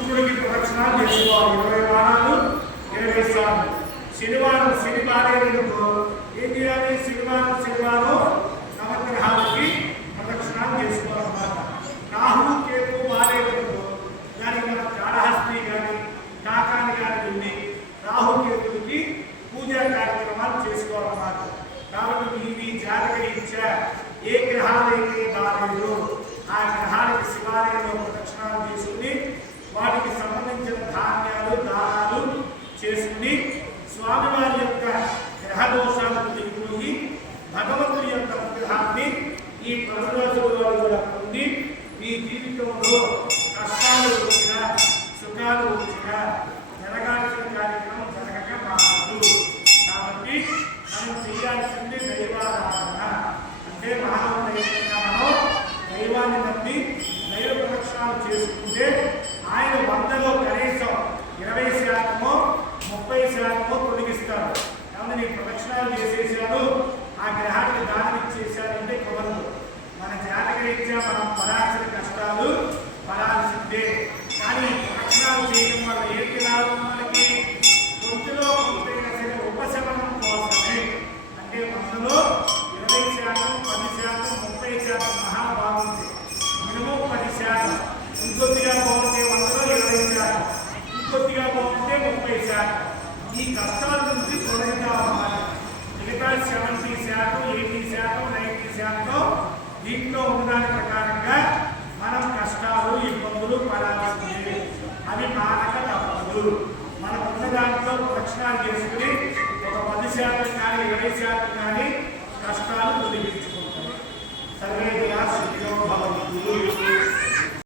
శుక్రుడికి ప్రదక్షిణాలు చేసుకోవాలి ఇరవై వారాలు ఇరవై సార్లు శనివారం శని బాగాలేదనుకో ఏం చేయాలి శనివారం శనివారం నవగ్రహాలకి ప్రదక్షిణాలు చేసుకోవాలన్నమాట రాహు కేతు బాగాలేదనుకో దానికి మనం కాళహస్తి కానీ కాకాని కానీ వెళ్ళి రాహు కేతువుకి పూజా కార్యక్రమాలు చేసుకోవాలన్నమాట కాబట్టి మీ మీ జాతక రీత్యా ఏ గ్రహాలైతే బాగాలేదు ఆ గ్రహానికి శివాలయంలో ఈ పది కూడా పొంది మీ జీవితంలో కష్టాలు వచ్చినా సుఖాలు వచ్చినా జరగాల్సిన కార్యక్రమం జరగక మారదు కాబట్టి మనం చేయాల్సింది దైవారాధన అంటే మానవుడు మనం దైవాన్ని నమ్మి దైవ ప్రదక్షిణాలు చేసుకుంటే ఆయన వందలో కనీసం ఇరవై శాతమో ముప్పై శాతమో తొలగిస్తారు కాబట్టి నీ ప్రదక్షిణాలు చేసే మనం పడాల్సిన కష్టాలు పడాల్సిందే కానీ కష్టాలు చేయడం వల్ల ఏంటి లాభం మనకి? ఒంటిలో కొంతైనా సరే ఉపశమనం కోసమే. అంటే మనలో ఇరవై శాతం పది శాతం ముప్పై శాతం మహా బాగుంది మినిమం పది శాతం. ఇంకొద్దిగా బాగుంటే వందలో ఇరవై శాతం. ఇంకొద్దిగా బాగుంటే ముప్పై శాతం. ఈ కష్టాల నుంచి తొలగిద్దామన్నమాట మిగతా సెవెంటీ శాతం ఎయిటీ శాతం నైంటీ శాతం దీంట్లో ఉన్నదాని ప్రకారంగా మనం కష్టాలు ఇబ్బందులు పడాల్సిందే అవి మానక తప్పదు మనం ఉన్న దాంట్లో ప్రదక్షిణాలు చేసుకుని ఒక పది శాతం కానీ ఇరవై శాతం కానీ కష్టాలు తొలగించుకుంటారు సర్వే